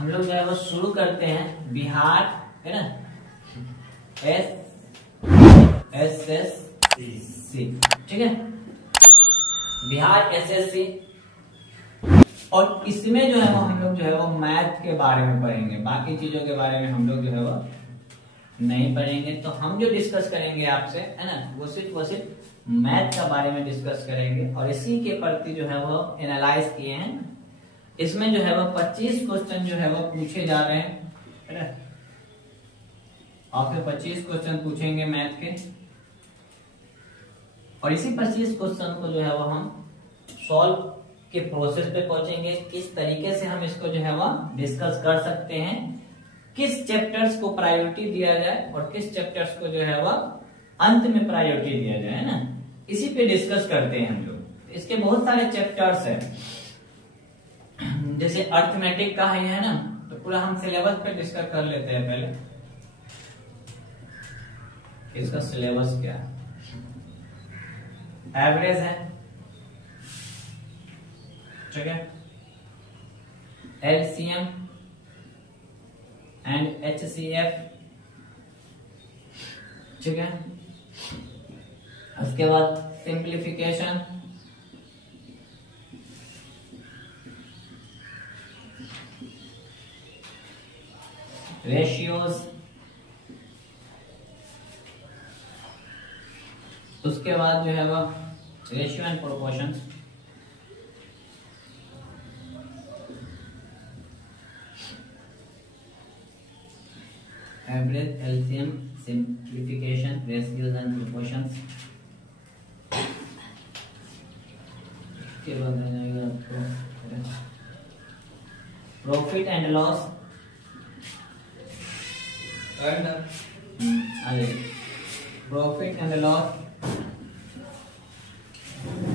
हम लोग जो है वो शुरू करते हैं बिहार, है ना, SSC, ठीक है, बिहार SSC। और इसमें जो है वो हम लोग जो है वो मैथ के बारे में पढ़ेंगे, बाकी चीजों के बारे में हम लोग जो है वो नहीं पढ़ेंगे। तो हम जो डिस्कस करेंगे आपसे, है ना, वो सिर्फ मैथ का बारे में डिस्कस करेंगे और इसी के प्रति जो है वो एनालाइज किए हैं। इसमें जो है वो 25 क्वेश्चन जो है वो पूछे जा रहे हैं, है ना, आपसे 25 क्वेश्चन पूछेंगे मैथ के और इसी 25 क्वेश्चन को जो है वो हम सॉल्व के प्रोसेस पे पहुंचेंगे, किस तरीके से हम इसको जो है वो डिस्कस कर सकते हैं, किस चैप्टर्स को प्रायोरिटी दिया जाए और किस चैप्टर्स को जो है वो अंत में प्रायोरिटी दिया जाए, है ना, इसी पे डिस्कस करते हैं हम लोग। इसके बहुत सारे चैप्टर्स हैं, जैसे अर्थमेटिक का है ना, तो पूरा हम सिलेबस पे डिस्कस कर लेते हैं पहले। इसका सिलेबस क्या है? एवरेज है, ठीक है, LCM एंड HCF, ठीक है, उसके बाद सिंप्लीफिकेशन, रेशियोज, उसके बाद जो है वो ratio and proportions, average, LCM, simplification, ratios and proportions. उसके बाद आ जाएगा profit and loss, profit and loss.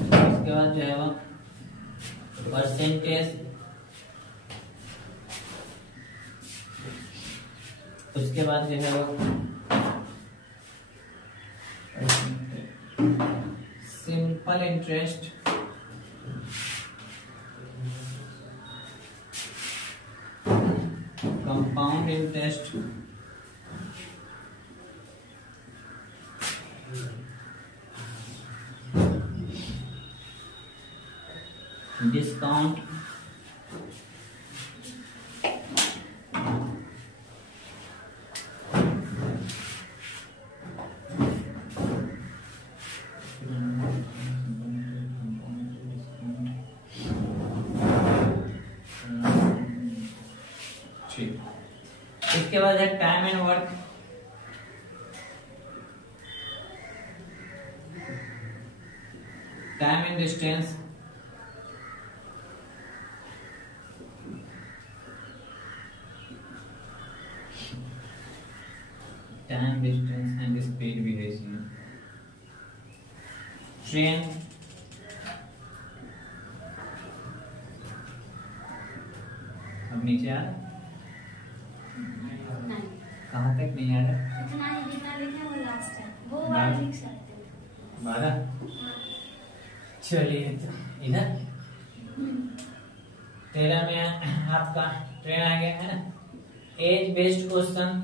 उसके बाद जो है वो परसेंटेज, उसके बाद जो है वो simple interest, compound interest, discount, ठीक। इसके बाद है time and work, time and distance, time distance and speed भी है इसमें, ट्रेन, अब नीचे आ कहाँ तक नहीं आ रहा? इतना ही जितना लिखा वो लास्ट है, वो वाला लिख सकते हैं। 12। चलिए तो इधर 13 में आपका ट्रेन आ गया, है ना, age based question,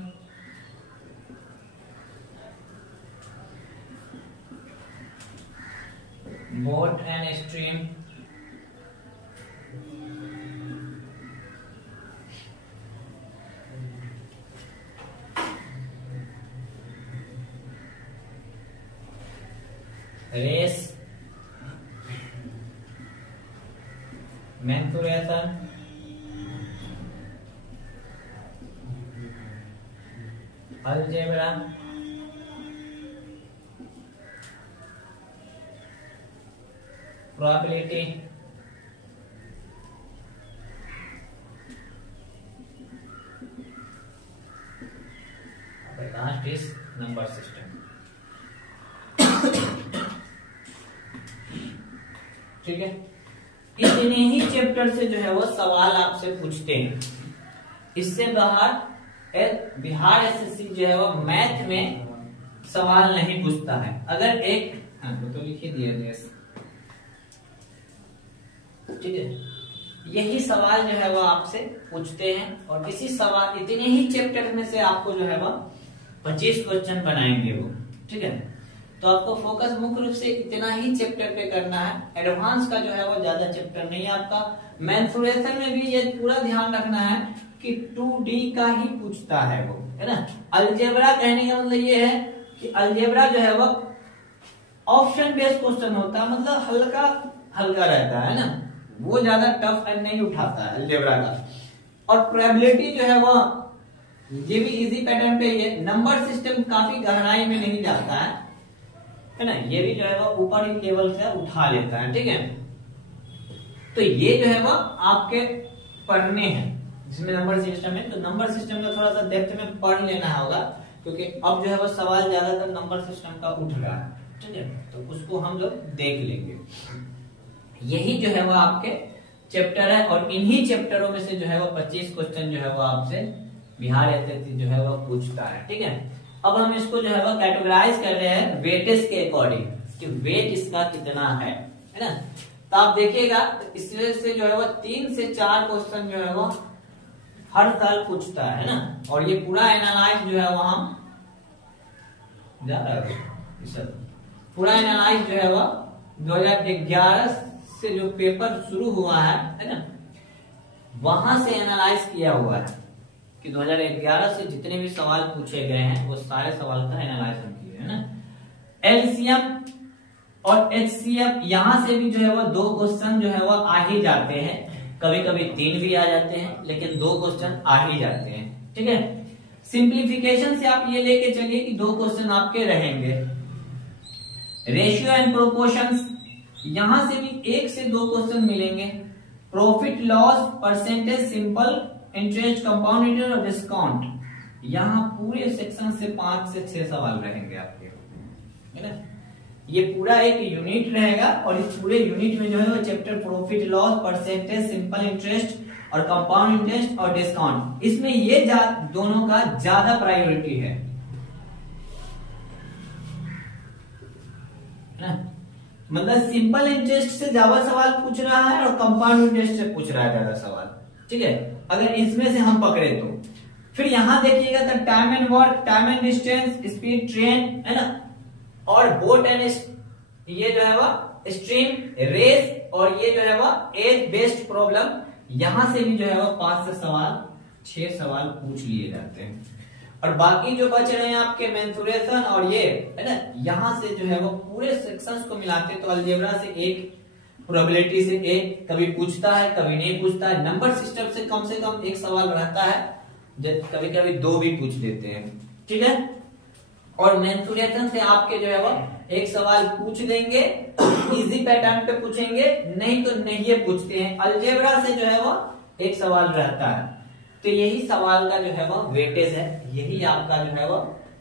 boat and stream, race, mensuration, algebra, probability, last is number system. ठीक है, इतने ही चैप्टर से जो है वो सवाल आपसे पूछते हैं। इससे बाहर बिहार एसएससी जो है वो मैथ में सवाल नहीं पूछता है। अगर एक तो लिखिए दिया, ठीक है, यही सवाल जो है वो आपसे पूछते हैं, और इसी सवाल इतने ही चैप्टर में से आपको जो है वो 25 क्वेश्चन बनाएंगे वो, ठीक है। तो आपको फोकस मुख्य रूप से इतना ही चैप्टर पे करना है, एडवांस का जो है वो ज्यादा चैप्टर नहीं है आपका। मेंसुरेशन में भी ये पूरा ध्यान रखना है कि 2D का ही पूछता है वो, है ना। अलजेब्रा कहने का मतलब ये है कि अलजेब्रा जो है वो ऑप्शन बेस्ड क्वेश्चन होता है, मतलब हल्का हल्का रहता है ना, वो ज्यादा टफ नहीं उठाता है अलजेब्रा का। और प्रोबेबिलिटी जो है वो ये भी इजी पैटर्न पे ही है, नंबर सिस्टम काफी गहराई में नहीं जाता है ना, ये भी जो है वो ऊपर ही लेवल से उठा लेता है, ठीक है। तो ये जो है वो आपके पढ़ने हैं जिसमें नंबर सिस्टम है, तो नंबर सिस्टम का थोड़ा सा डेप्थ में पढ़ लेना होगा, क्योंकि अब जो है वो सवाल ज्यादातर नंबर सिस्टम का उठ रहा है, ठीक है। तो उसको हम लोग देख लेंगे। यही जो है वो आपके चैप्टर है, और इन्हीं चैप्टरों में से जो है वो 25 क्वेश्चन जो है वो आपसे बिहार एसएससी जो है वो पूछता है, ठीक है। अब हम इसको जो है वो कैटेगराइज कर रहे हैं वेटेज के अकॉर्डिंग, कि वेट इसका कितना है ना। तो आप देखिएगा इसमें से जो है वो 3 से 4 क्वेश्चन जो है वो हर साल पूछता है ना, और ये पूरा एनालाइज जो है वो हम जा रहा है, पूरा एनालाइज जो है वो 2011 से जो पेपर शुरू हुआ है ना, वहां से एनालाइज किया हुआ है कि 2011 से जितने भी सवाल पूछे गए हैं वो सारे सवाल का एनालाइज हम किए है ना। एलसीएम और एचसीएफ यहां से भी जो है वो 2 क्वेश्चन जो है वो आ ही जाते हैं, कभी कभी 3 भी आ जाते हैं, लेकिन 2 क्वेश्चन आ ही जाते हैं, ठीक है। सिंप्लीफिकेशन से आप ये लेके चलिए कि 2 क्वेश्चन आपके रहेंगे। रेशियो एंड प्रोपोर्शंस यहां से भी 1 से 2 क्वेश्चन मिलेंगे। Profit loss percentage, simple interest, compound interest और डिस्काउंट, यहाँ पूरे सेक्शन से 5 से 6 सवाल रहेंगे आपके, है ना। ये पूरा एक यूनिट रहेगा, और इस पूरे यूनिट में जो है वो chapter profit loss percentage, simple interest और कंपाउंड इंटरेस्ट और डिस्काउंट, इसमें ये दोनों का ज्यादा प्रायोरिटी है ना। मतलब सिंपल इंटरेस्ट से ज्यादा सवाल पूछ रहा है और कंपाउंड इंटरेस्ट से पूछ रहा है ज्यादा सवाल, ठीक है, अगर इसमें से हम पकड़े तो। फिर यहां देखिएगा तो time and work, time and distance, speed, train, है ना, और बोट एंड ये जो है वो स्ट्रीम, रेस, और ये जो है वो एज बेस्ड प्रॉब्लम, यहां से भी जो है वो 5 से 6 सवाल पूछ लिए जाते हैं। और बाकी जो बच रहे हैं आपके मेंसुरेशन और ये, है ना, यहां से जो है वो पूरे सेक्शंस को मिलाते तो अलजेब्रा से 1, प्रोबेबिलिटी से 1 कभी पूछता है कभी नहीं पूछता है, नंबर सिस्टम से कम 1 सवाल रहता है, कभी कभी 2 भी पूछ लेते हैं, ठीक है। और मेंसुरेशन से आपके जो है वो 1 सवाल पूछ देंगे, इजी पैटर्न पे पूछेंगे, नहीं तो नहीं ये पूछते हैं। अलजेब्रा से जो है वो 1 सवाल रहता है, तो यही सवाल का जो है वो वेटेज है, यही आपका जो है वो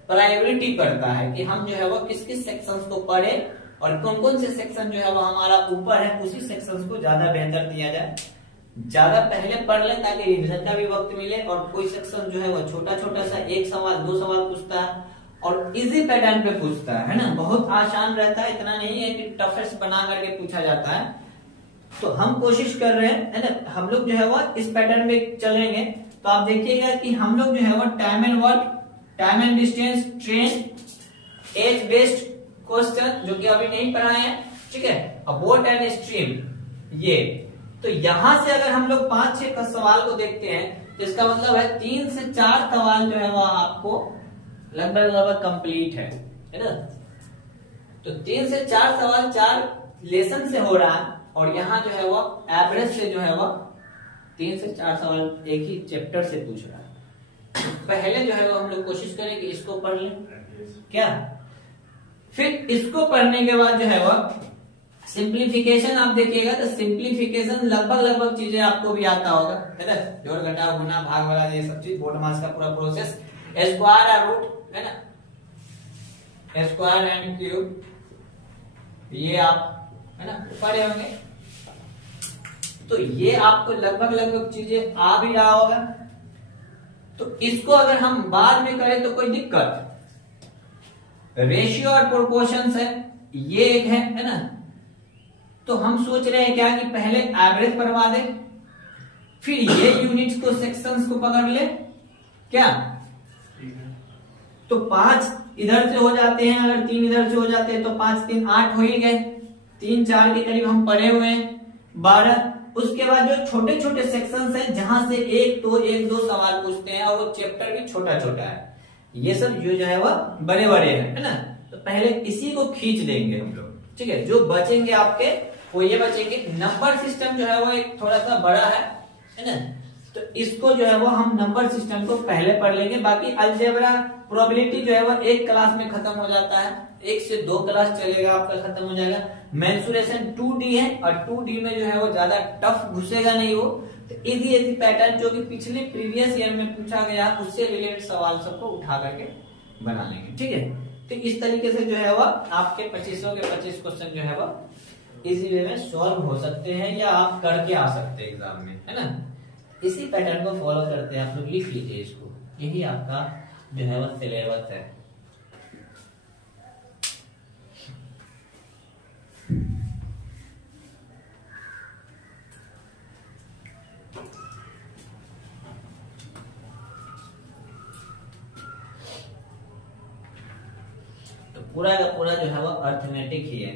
प्रायोरिटी करता है कि हम जो है वो किस किस सेक्शंस को पढ़े, और कौन कौन से सेक्शन जो है वो हमारा ऊपर है उसी सेक्शंस को ज्यादा बेहतर दिया जाए, ज्यादा पहले पढ़ ले ताकि रिवीजन का भी वक्त मिले। और कोई सेक्शन जो है वो छोटा छोटा सा 1 सवाल 2 सवाल पूछता है और इजी पैटर्न पे पूछता है ना, बहुत आसान रहता है, इतना नहीं है कि टफेस्ट बना करके पूछा जाता है। तो हम कोशिश कर रहे हैं, है ना, हम लोग जो है वो इस पैटर्न में चलेंगे। तो आप देखिएगा कि हम लोग जो है वो time and work, time and distance, train, age based question जो कि अभी नहीं पढ़ाए हैं, ठीक है, बोट एंड स्ट्रीम, ये तो यहां से अगर हम लोग 5-6 का सवाल को देखते हैं तो इसका मतलब है 3 से 4 सवाल जो है वो आपको लगभग कंप्लीट है ना। तो 3 से 4 सवाल 4 लेसन से हो रहा है, और यहाँ जो है वो एवरेज से जो है वो 3 से 4 सवाल एक ही चैप्टर से पूछ रहा है। पहले जो है वो हम लोग कोशिश करें कि इसको पढ़ लें क्या, फिर इसको पढ़ने के बाद जो है वो सिंप्लीफिकेशन आप देखिएगा तो सिंप्लीफिकेशन लगभग चीजें आपको भी आता होगा, है ना, जोड़ घटाव गुना भाग वाला ये सब चीज, बोर्ड मास का पूरा प्रोसेस, स्क्वायर या रूट, है ना, स्क्वायर एंड क्यूब, ये आप, है ना, पढ़े होंगे। तो ये आपको लगभग चीजें आ भी रहा होगा। तो इसको अगर हम बाद में करें तो कोई दिक्कत, रेशियो और प्रोपोर्शंस है, ये एक है ना, तो हम सोच रहे हैं क्या कि पहले एवरेज पढ़वा दें, फिर ये यूनिट्स को सेक्शंस को पकड़ ले क्या, तो 5 इधर से हो जाते हैं, अगर 3 इधर से हो जाते हैं तो 5 3 8 हो ही गए, 3 4 के करीब हम पढ़े हुए हैं, 12। उसके बाद जो छोटे छोटे सेक्शंस हैं जहां से एक दो सवाल पूछते हैं और वो चैप्टर भी छोटा छोटा है, ये सब जो है वह बड़े बड़े हैं, है ना। तो पहले इसी को खींच देंगे हम लोग, ठीक है। जो बचेंगे आपके वो ये बचेंगे। नंबर सिस्टम जो है वो एक थोड़ा सा बड़ा है ना, तो इसको जो है वो हम नंबर सिस्टम को पहले पढ़ लेंगे। बाकी अलजेब्रा प्रोबेबिलिटी जो है वो एक क्लास में खत्म हो जाता है, 1 से 2 क्लास चलेगा आपका, खत्म हो जाएगा। मेंसुरेशन 2D है और 2D में जो है वो ज्यादा टफ घुसेगा नहीं वो, तो इजी पैटर्न जो कि पिछले प्रीवियस ईयर में पूछा गया उससे रिलेटेड सवाल सबको उठा करके बना लेंगे, ठीक है। तो इस तरीके से जो है वो आपके 25 के 25 क्वेश्चन जो है वो इजी वे में सॉल्व हो सकते हैं या आप करके आ सकते हैं एग्जाम में, है ना। इसी पैटर्न को फॉलो करते हैं, आप लोग लिख लीजिए इसको, यही आपका जो है वो सिलेबस है। तो पूरा का पूरा जो है वो अर्थमेटिक ही है,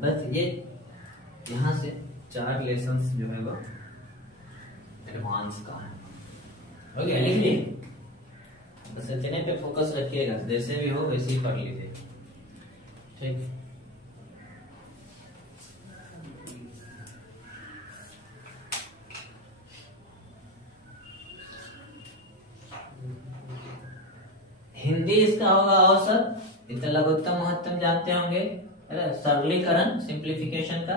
बस ये यहाँ से 4 लेसन्स जो है वो एडवांस का है। ओके, लिख लीजिए, बस इतने पे फोकस रखिएगा, जैसे भी हो वैसे ही पढ़ लीजिए, ठीक। हिंदी इसका होगा औसत, इतना लघुत्तम महत्तम जानते होंगे, सरलीकरण सिंप्लीफिकेशन का,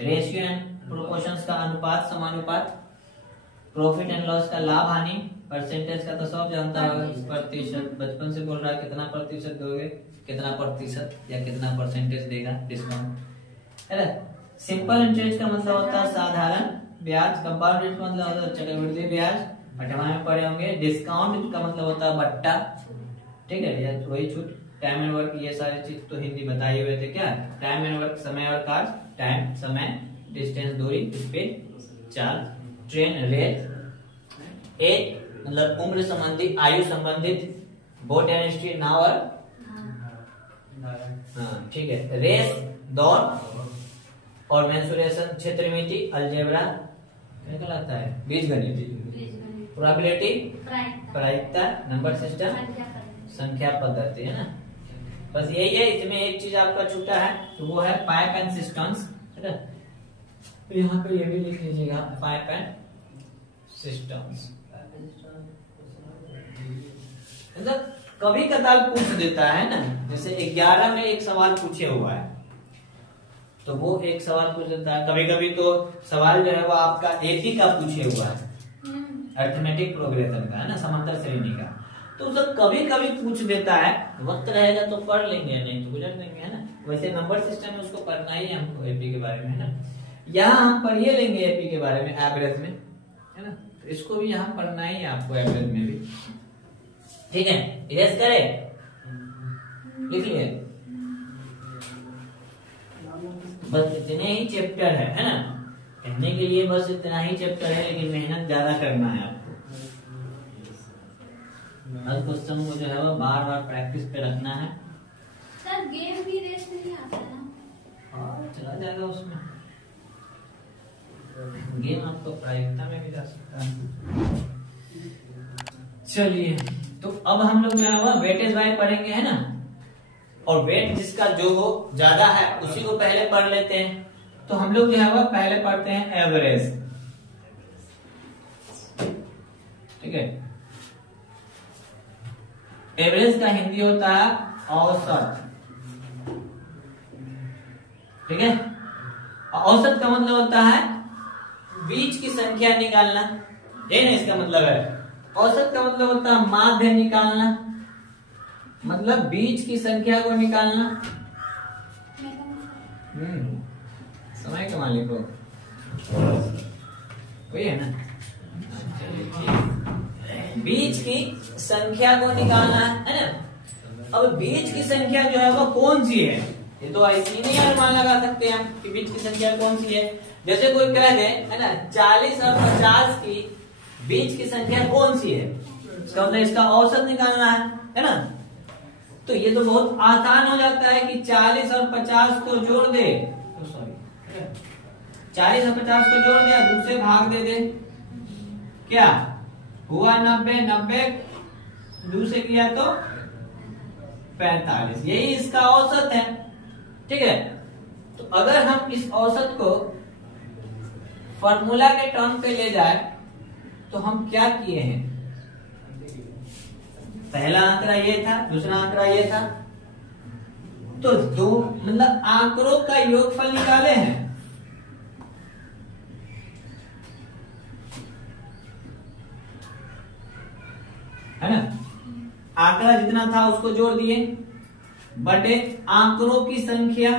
रेशियो एंड प्रोपोर्शंस का अनुपात समानुपात, प्रॉफिट एंड लॉस का लाभ हानि, परसेंटेज का तो सब जानता होगा, प्रतिशत, बचपन से बोल रहा है कितना प्रतिशत दोगे, कितना प्रतिशत या कितना परसेंटेज देगा डिस्काउंट, है ना। सिंपल इंटरेस्ट का मतलब होता है साधारण ब्याज, कंपाउंड इंटरेस्ट मतलब होता है चक्रवृद्धि ब्याज, 8वां में पढ़े होंगे। डिस्काउंट का मतलब होता है बट्टा, ठीक है, या वही छूट। टाइम एंड वर्क, ये सारी चीज तो हिंदी बताए हुए थे क्या, टाइम एंड वर्क समय और कार्य, टाइम समय, डिस्टेंस दूरी, speed charge, train rate, age मतलब उम्र संबंधी आयु संबंधित, बोट एंड स्ट्री नाव और हाँ ठीक है, रेस दौड़, और मेंसुरेशन क्षेत्रमिति, अलजेब्रा क्या कहलाता है, बीजगणित, प्रोबेबिलिटी प्रायिकता, नंबर सिस्टम, संख्या पद्धति, है ना। बस यही है, इसमें एक चीज आपका छूटा है तो वो है पाइप एंड सिस्टम्स, है ना। तो यहाँ पे ये भी लिख लीजिएगा, पाइप एंड सिस्टम्स। मतलब कभी कदार पूछ देता है ना, जैसे 11 में एक सवाल पूछे हुआ है तो वो एक सवाल पूछ देता है, कभी कभी तो सवाल जो है वो आपका 80 का पूछे हुआ है, अरिथमेटिक प्रोग्रेशन का, है ना, समांतर श्रेणी का, तो सब कभी कभी पूछ देता है। वक्त रहेगा तो पढ़ लेंगे, नहीं तो गुजर लेंगे, है ना। वैसे नंबर सिस्टम में उसको पढ़ना ही है हमको, एपी के बारे में, है ना। यहाँ हम पढ़िए लेंगे एपी के बारे में एवरेज में, है ना, तो इसको भी यहाँ पढ़ना ही है आपको एवरेज में भी, ठीक है। इरेज करें, लिख लिए, बस इतने ही चैप्टर है ना, कहने के लिए बस इतना ही चैप्टर है, लेकिन मेहनत ज्यादा करना है आपको। हर क्वेश्चन को जो है वो बार बार प्रैक्टिस पे रखना है। सर गेम भी रेस में ही आता है ना? हाँ चला जाएगा उसमें, गेम आपको प्रायिकता में भी जा सकता है। चलिए, तो अब हम लोग जो है वो वेटेज वाइज पढ़ेंगे, है ना, और वेट जिसका जो हो ज्यादा है उसी को पहले पढ़ लेते हैं। तो हम लोग जो है वो पहले पढ़ते हैं एवरेज, ठीक है। एवरेज का हिंदी होता है औसत, ठीक है। औसत का मतलब होता है बीच की संख्या निकालना, ये ना इसका मतलब है। औसत का मतलब होता है माध्य निकालना, मतलब बीच की संख्या को निकालना। समय के मालिक हो, वही है ना। बीच की संख्या को निकालना है ना। अब बीच की संख्या जो है वो कौन सी है, ये तो ऐसे ही नहीं अनुमान लगा सकते हैं हम कि बीच की संख्या कौन सी है। जैसे कोई कह दे है ना 40 और 50 की बीच की संख्या कौन सी है, इसका मतलब इसका औसत निकालना है ना। तो ये तो बहुत आसान हो जाता है कि 40 और 50 को जोड़ दे, तो सॉरी 40 और 50 को जोड़ दिया, दूसरे भाग दे दे, क्या हुआ 90, 90 दूसरे किया तो 45, यही इसका औसत है। ठीक है, तो अगर हम इस औसत को फॉर्मूला के टर्म पे ले जाए तो हम क्या किए हैं, पहला आंकड़ा ये था, दूसरा आंकड़ा ये था, तो दो मतलब आंकड़ों का योगफल निकाले हैं। है ना, आंकड़ा जितना था उसको जोड़ दिए बटे आंकड़ों की संख्या,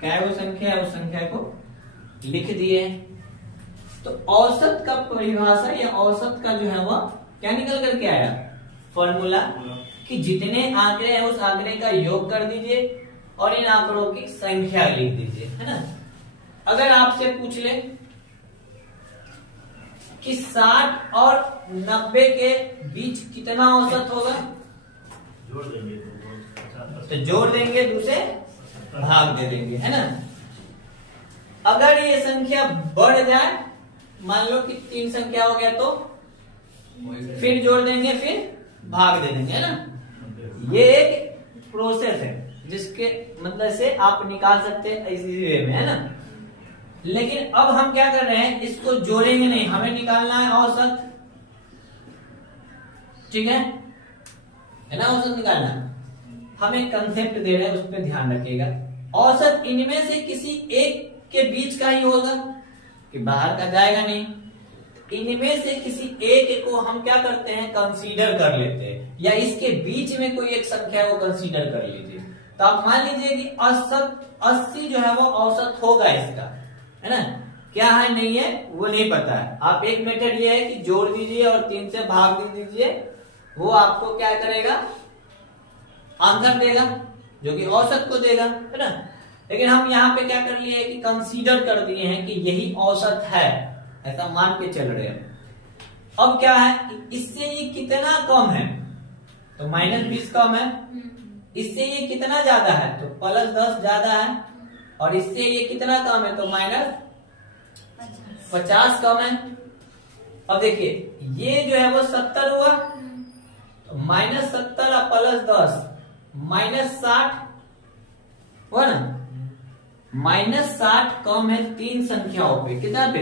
क्या है वो संख्या है, उस संख्या को लिख दिए। तो औसत का परिभाषा या औसत का जो है वह क्या निकल करके आया, फॉर्मूला, कि जितने आंकड़े हैं उस आंकड़े का योग कर दीजिए और इन आंकड़ों की संख्या लिख दीजिए, है ना। अगर आपसे पूछ ले कि 60 और 90 के बीच कितना औसत होगा, जोड़ देंगे तो जोड़ देंगे, दूसरे भाग दे देंगे, है ना। अगर ये संख्या बढ़ जाए, मान लो कि 3 संख्या हो गया, तो फिर जोड़ देंगे, फिर भाग दे देंगे, है ना। ये एक प्रोसेस है जिसके मतलब से आप निकाल सकते हैं इसी वे में, है ना। लेकिन अब हम क्या कर रहे हैं, इसको जोड़ेंगे नहीं, हमें निकालना है औसत। ठीक है ना, औसत निकालना है। हम एक कंसेप्ट दे रहे हैं, उस पर ध्यान रखिएगा। औसत इनमें से किसी एक के बीच का ही होगा कि बाहर का जाएगा नहीं। इनमें से किसी एक को हम क्या करते हैं, कंसीडर कर लेते हैं, या इसके बीच में कोई एक संख्या है वो कंसीडर कर लीजिए। तो आप मान लीजिए कि 80 जो है वो औसत होगा इसका, है ना। क्या है नहीं है वो नहीं पता है। आप एक मेथड ये है कि जोड़ दीजिए और 3 से भाग दे दीजिए, वो आपको क्या करेगा, आंसर देगा, जो कि औसत को देगा, है ना। लेकिन हम यहाँ पे क्या कर लिए कि कंसीडर कर दिए हैं कि यही औसत है, ऐसा मान के चल रहे हैं। अब क्या है, इससे ये कितना कम है, तो -20 कम है। इससे ये कितना ज्यादा है, तो +10 ज्यादा है। और इससे ये कितना कम है, तो -50 कम है। अब देखिए ये जो है वो 70 हुआ, तो -70 और +10 -60 हुआ ना। -60 कम है 3 संख्याओं पे, कितना पे,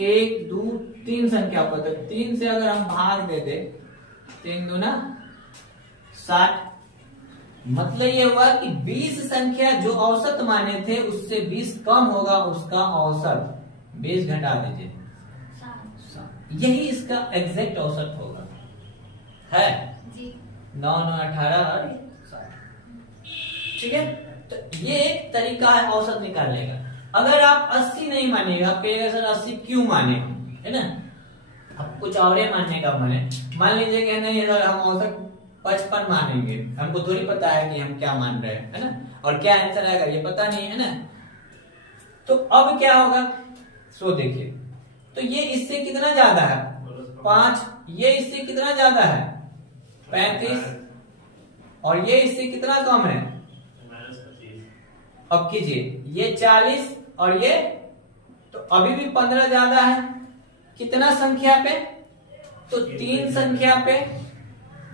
1 2 3 संख्या पर। तो 3 से अगर हम भाग दे दे, 3 दूना 60, मतलब ये हुआ कि 20 संख्या जो औसत माने थे उससे 20 कम होगा उसका औसत। 20 घटा दीजिए, यही इसका एग्जैक्ट औसत होगा, है 9 9 18 और 60। ठीक है, तो ये एक तरीका है औसत निकालने का। अगर आप 80 नहीं मानेगा, आप कहिएगा सर 80 क्यों माने, है ना, अब कुछ और मानने का मन है। मान लीजिए कि नहीं सर हम औसत 55 मानेंगे, हमको थोड़ी पता है कि हम क्या मान रहे हैं, है ना, और क्या आंसर आएगा ये पता नहीं है ना। तो अब क्या होगा, सो देखिए, तो ये इससे कितना ज्यादा है 5, ये इससे कितना ज्यादा है 35, और ये इससे कितना कम है, अब कीजिए ये 40 और ये, तो अभी भी 15 ज्यादा है कितना संख्या पे, तो 3 संख्या पे।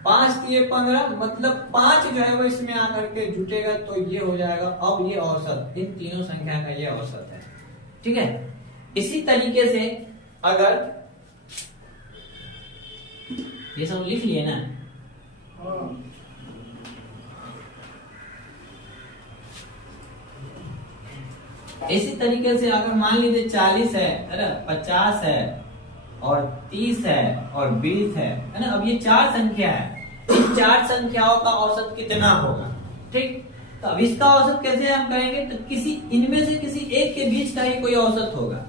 5 दिए 15, मतलब 5 जो है वो इसमें आकर के जुटेगा, तो ये हो जाएगा। अब ये औसत, इन तीनों संख्या का ये औसत है। ठीक है, इसी तरीके से अगर ये सब लिख लिए ना, इसी तरीके से अगर मान लीजिए 40 है, अरे 50 है और 30 है और 20 है ना। अब ये 4 संख्या है, इन 4 संख्याओं का औसत कितना होगा। ठीक, तो अब इसका औसत कैसे हम करेंगे, तो किसी इनमें से किसी एक के बीच का ही कोई औसत होगा।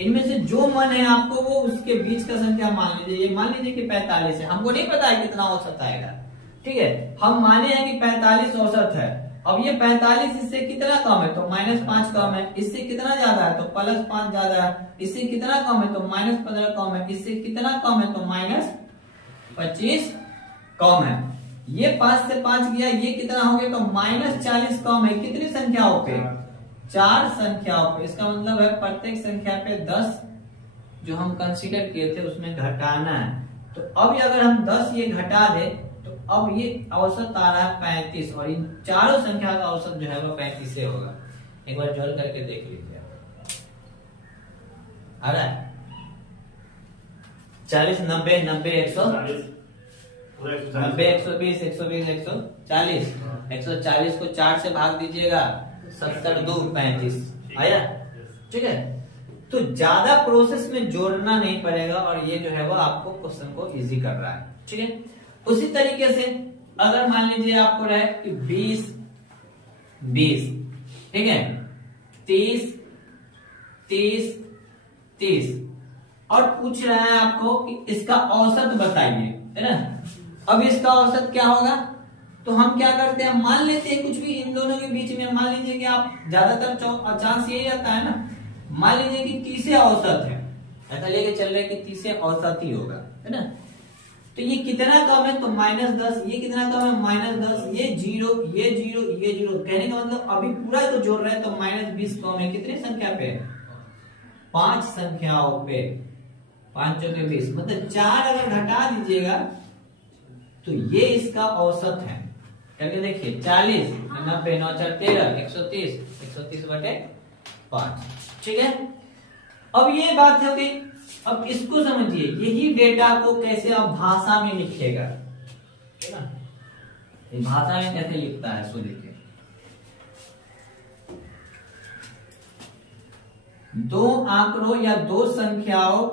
इनमें से जो मन है आपको वो उसके बीच का संख्या मान लीजिए। ये मान लीजिए कि 45 है, हमको नहीं पता है कितना औसत आएगा, ठीक है, हम माने हैं कि 45 औसत है। अब ये 45 इससे कितना कम है तो -5 कम है, इससे कितना ज्यादा है तो +5 ज्यादा है, इससे कितना कम है तो -15 कम है, इससे कितना कम है तो -25 कम है। ये 5 से 5 गया, ये कितना हो गया तो -40 कम है। कितनी संख्याओं पे? 4 संख्याओं पे। इसका मतलब है प्रत्येक संख्या पे 10 जो हम कंसीडर किए थे उसमें घटाना है। तो अब अगर हम 10 ये घटा दे तो अब ये औसत आ रहा है 35 और इन चारों संख्या का औसत जो है वो 35 से होगा। एक बार जोड़ करके देख लीजिए, आ रहा है 40 90 90 100 90 120 120 140 140 को 4 से भाग दीजिएगा 70 2 35 आया। ठीक है, तो ज्यादा प्रोसेस में जोड़ना नहीं पड़ेगा और ये जो है वो आपको क्वेश्चन को इजी कर रहा है। ठीक है, उसी तरीके से अगर मान लीजिए आपको रहे कि 20 20, ठीक है, 30 30 30 और पूछ रहा है आपको कि इसका औसत बताइए, है ना। अब इसका औसत क्या होगा तो हम क्या करते हैं, मान लेते हैं कुछ भी इन दोनों के बीच में। मान लीजिए कि आप ज्यादातर चांस यही रहता है ना, मान लीजिए कि 30 औसत है, ऐसा लेके चल रहे कि 30 औसत ही होगा, है ना। तो ये कितना कम है तो -10, ये कितना कम है -10, ये 0 ये 0 ये 0। कहने का मतलब अभी पूरा को जोड़ रहे हैं तो -20 कम है। कितनी संख्या पे? 5 संख्याओं पे। 5 चौके 20, मतलब 4 अगर घटा दीजिएगा तो ये इसका औसत है। करके देखिए 40 90 9 4 13 130 130 बटे 5। ठीक है, अब ये बात हो गई। अब इसको समझिए, यही डेटा को कैसे आप भाषा में लिखेगा, है ना। भाषा में कैसे लिखता है सो देखिए, 2 आंकड़ों या 2 संख्याओं,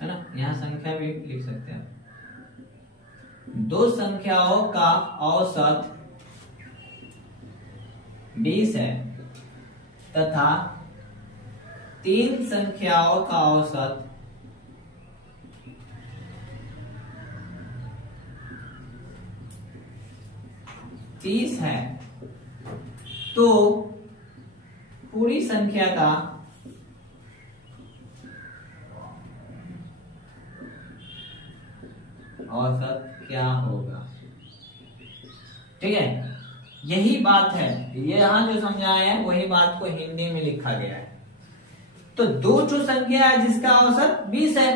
है ना, यहां संख्या भी लिख सकते हैं। 2 संख्याओं का औसत 20 है तथा 3 संख्याओं का औसत 30 है, तो पूरी संख्या का औसत क्या होगा। ठीक है, यही बात है, ये यहां जो समझाए हैं वही बात को हिंदी में लिखा गया है। तो 2 संख्या है जिसका औसत 20 है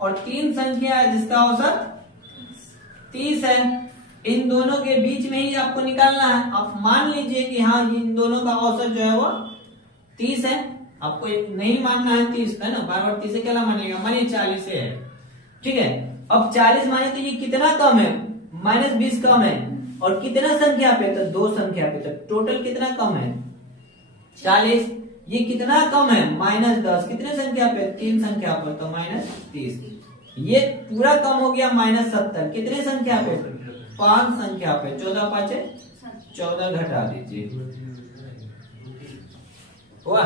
और 3 संख्या है जिसका औसत 30 है। इन दोनों के बीच में ही आपको निकालना है। आप मान लीजिए कि हाँ इन दोनों का औसत जो है वो 30 है, आपको नहीं मानना है 30, है ना, बार बार 30 से क्या मानिएगा, मानिए 40 से है। ठीक है, अब 40 माने तो ये कितना कम है, -20 कम है और कितना संख्या पे तो 2 संख्या पे, तो टोटल कितना कम है 40। ये कितना कम है -10, कितने संख्या पे 3 संख्या पर तो -30। ये पूरा कम हो गया -70, कितने संख्या पे 5 संख्या पे, 14 5 14 घटा दीजिए, हुआ।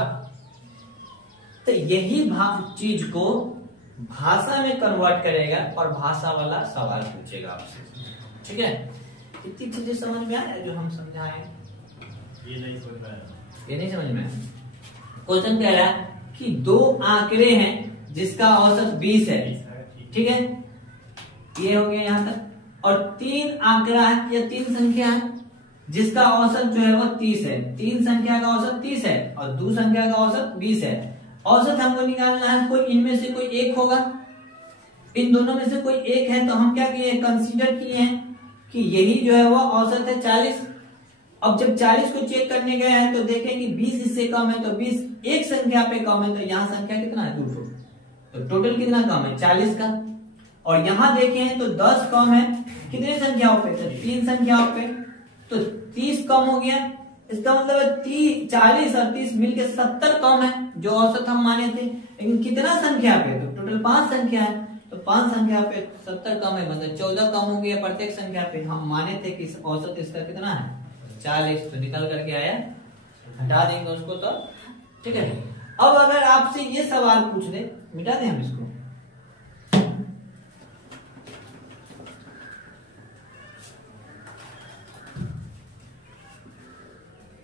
तो यही चीज को भाषा में कन्वर्ट करेगा और भाषा वाला सवाल पूछेगा आपसे। ठीक है, कितनी चीजें समझ में आया जो हम समझाए? ये नहीं समझ में आया, ये नहीं समझ में आया। क्वेश्चन कह रहा है कि 2 आंकड़े हैं जिसका औसत 20 है, ठीक है, ये हो गया यहां तक, और 3 आंकड़ा है या 3 संख्या है जिसका औसत जो है वो 30 है। 3 संख्या का औसत 30 है और 2 संख्या का औसत 20 है। औसत हमको निकालना है, कोई इनमें से कोई एक होगा, इन दोनों में से कोई एक है, तो हम क्या किए, कंसीडर किए हैं कि यही जो है वो औसत है 40। अब जब 40 को चेक करने गए हैं तो देखें कि 20 इससे कम है, तो 20 एक संख्या पे कम है, तो यहाँ संख्या कितना है 200, तो टोटल कितना कम है 40 का। और यहाँ देखें तो 10 कम है, कितने संख्याओं पे, तो 3 संख्याओं पे, तो 30 कम हो गया। इसका मतलब 40 और 30 मिलके 70 कम है जो औसत हम माने थे। लेकिन कितना संख्या पे, तो टोटल 5 संख्या है, तो 5 संख्या पे 70 कम है, मतलब 14 कम हो गया प्रत्येक संख्या पे। हम माने थे कि औसत इसका कितना है 40, तो निकल करके आया, हटा देंगे उसको तो। ठीक है, अब अगर आपसे ये सवाल पूछ दे, मिटा दें हम इसको,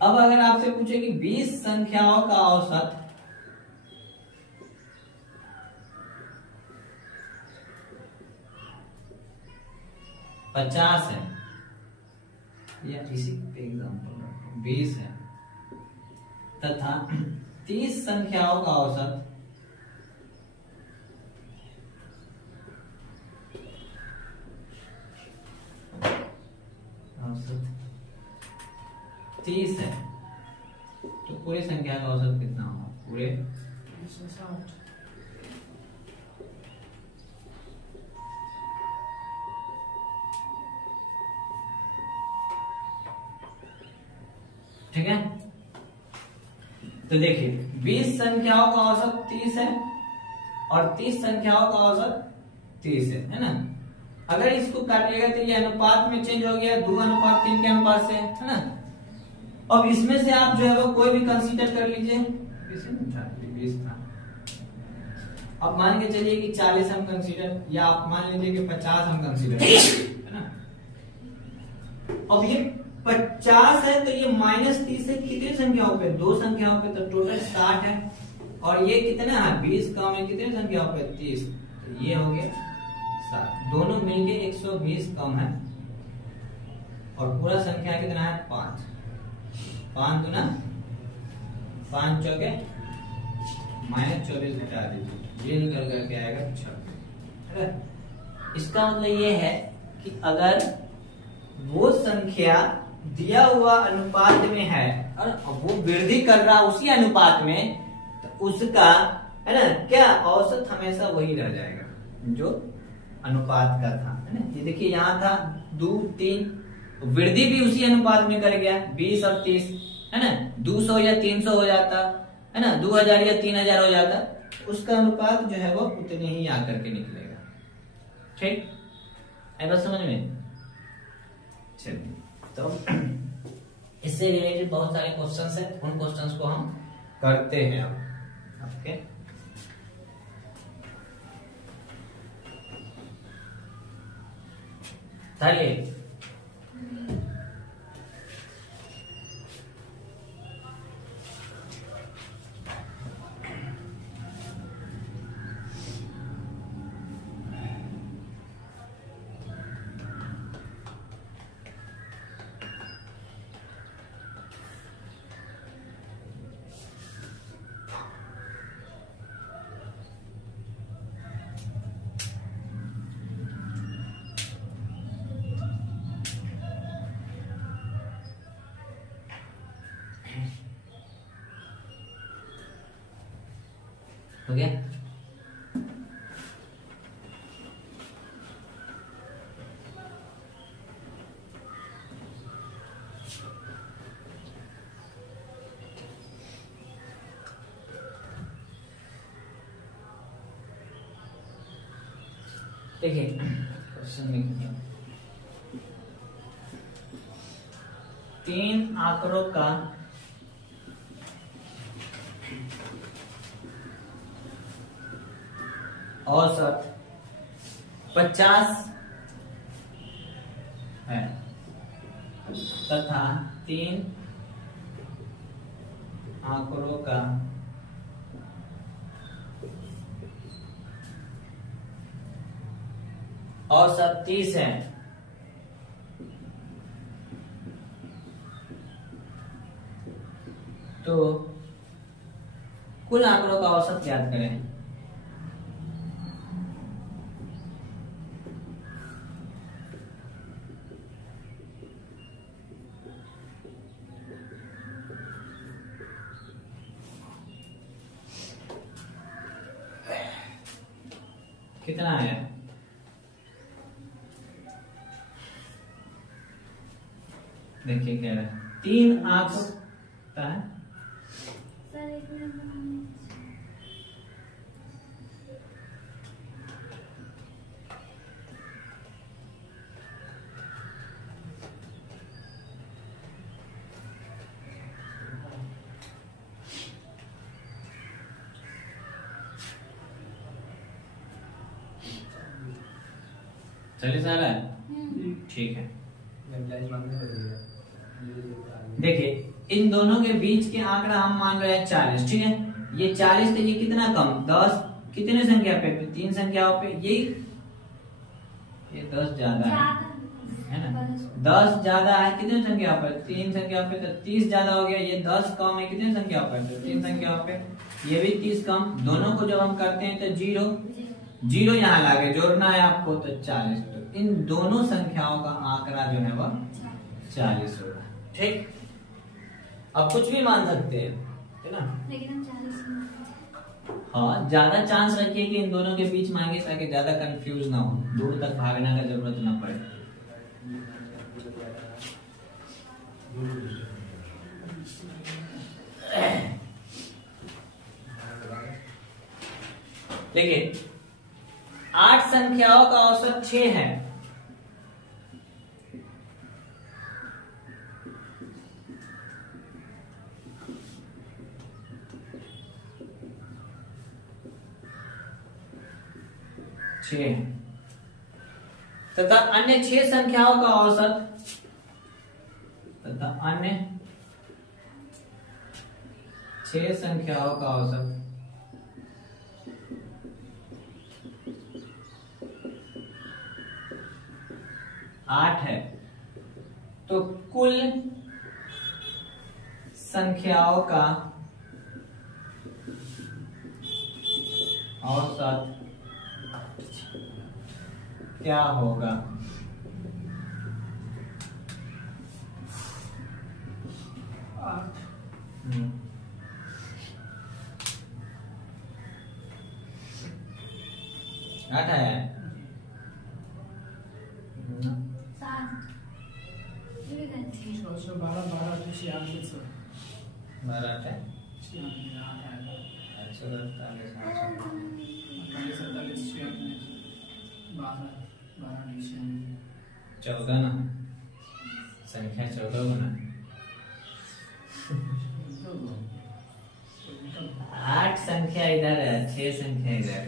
अब अगर आपसे पूछे कि 20 संख्याओं का औसत पचास है, या इसी एग्जाम्पल 20 है, तथा 30 संख्याओं का औसत 30 है, तो पूरी संख्या का औसत कितना होगा? पूरे 160। ठीक है। तो देखिए 20 संख्याओं का औसत 30 है और 30 संख्याओं का औसत 30 है ना। अगर इसको काटिएगा तो ये अनुपात में चेंज हो गया, 2:3 के अनुपात से, है ना। अब इसमें से आप जो है वो कोई भी कंसीडर कर लीजिए, 20 था। अब मान के चलिए कि 40 हम कंसीडर, या आप मान लीजिए कि 50 हम कंसीडर, है ना। अब ये 50 है तो ये -30 है कितनी संख्याओं पे? 2 संख्याओं पे, तो टोटल 60 है। और ये कितना है? 20 कम है कितनी संख्याओं पे? 30, तो ये हो गया 60। दोनों मिलके 120 कम है और पूरा संख्या कितना है? 5। 5 गुना 5 चौके -24 घटा दीजिए, ये निकल करके आएगा 26। इसका मतलब ये है कि अगर वो संख्या दिया हुआ अनुपात में है और वो वृद्धि कर रहा उसी अनुपात में, तो उसका, है ना, क्या औसत हमेशा वही रह जाएगा जो अनुपात का था, है ना। ये देखिए यहाँ था 2, 3, वृद्धि भी उसी अनुपात में कर गया, 20 और 30, है ना। 200 या 300 हो जाता, है ना, 2000 या 3000 हो जाता, उसका अनुपात जो है वो उतने ही आकर के निकलेगा। ठीक है, बस समझ में। चलिए, तो इससे रिलेटेड बहुत सारे क्वेश्चंस हैं, उन क्वेश्चंस को हम करते हैं अब। ओके, चलिए हो गया। देखिए क्वेश्चन में 3 आंकड़ों का औसत 50 है तथा 3 आंकड़ों का औसत 30 है, तो कुल आंकड़ों का औसत ज्ञात करें। कितना आया? देखिए कह रहा है 3 आंकड़ा है। सर एक मिनट, चलिए सर है, ठीक है। देखिए इन दोनों के बीच के आंकड़ा हम मान रहे हैं 40, ठीक है। ये 40 तो ये कितना कम, 10 कितने संख्या पे, 3 संख्याओं पे, ये 10 ज्यादा है ना, 10 ज्यादा है कितने संख्या पर, 3 संख्या पे, तो 30 ज्यादा हो गया। ये 10 कम है कितने संख्या पर, तो 3 संख्या पे। ये भी 30 कम, दोनों को जब हम करते हैं तो 0 यहाँ लाके जोड़ना है आपको, तो 40। तो इन दोनों संख्याओं का आंकड़ा जो है वह 40 होगा, ठीक। अब कुछ भी मान सकते हैं, है ना, लेकिन हम 40 हाँ ज्यादा चांस रखिए कि इन दोनों के बीच मांगे ताकि ज्यादा कंफ्यूज ना हो, दूर तक भागने का जरूरत ना पड़े। देखिए 8 संख्याओं का औसत 6 है, तथा अन्य 6 संख्याओं का औसत, तथा अन्य 6 संख्याओं का औसत 8 है। तो कुल संख्याओं का औसत क्या होगा, आठ है 14 ना, संख्या 14 गुना 8 संख्या इधर है, 6 संख्या इधर है।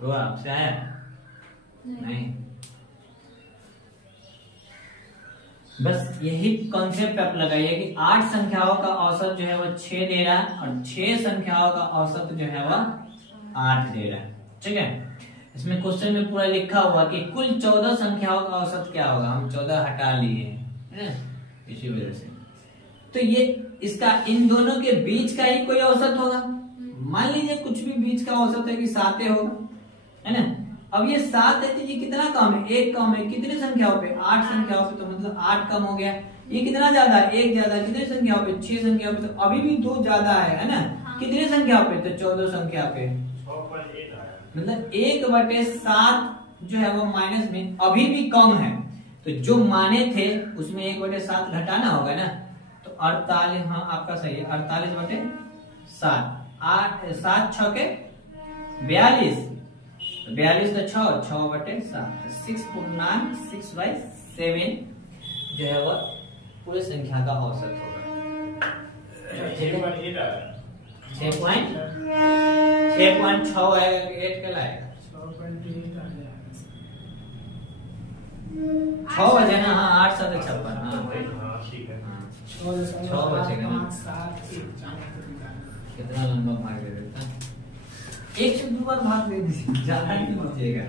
वो आपसे आया नहीं, बस यही कॉन्सेप्ट आप लगाइए कि 8 संख्याओं का औसत जो है वो 6 दे रहा है और 6 संख्याओं का औसत जो है वह 8 दे रहा है, ठीक है। इसमें क्वेश्चन में पूरा लिखा हुआ कि कुल 14 संख्याओं का औसत क्या होगा, हम 14 हटा लिए हैं इसी वजह से। तो ये इसका इन दोनों के बीच का ही कोई औसत होगा, मान लीजिए कुछ भी बीच का औसत है कि 7 होगा, है ना। अब ये 7 है तो ये कितना कम है, 1 कम है कितने संख्याओं पे, 8 संख्याओं पे, तो मतलब 8 कम हो गया। ये कितना ज्यादा है, 1 ज्यादा, कितने संख्याओं पे, 6 संख्याओं पे, तो अभी भी 2 ज्यादा है ना, कितने संख्याओं पे, तो 14 संख्या पे, मतलब 1/7 जो है वो माइनस में अभी भी कम है। तो जो माने थे उसमें 1/7 घटाना होगा ना, तो 48, हाँ आपका सही है, 48/7, 7 6 के 42, 42 तो 6/7, 6/7 जो है वो पूरे संख्या का औसत होगा। 6.6 कहलाएगा, 6 बजे ना, हाँ 8 7 56, हाँ 6 बचेगा ना, कितना लंबा भाग दे देता, 1 से 2 बार भाग दे दीजिए, ज्यादा नहीं बचेगा।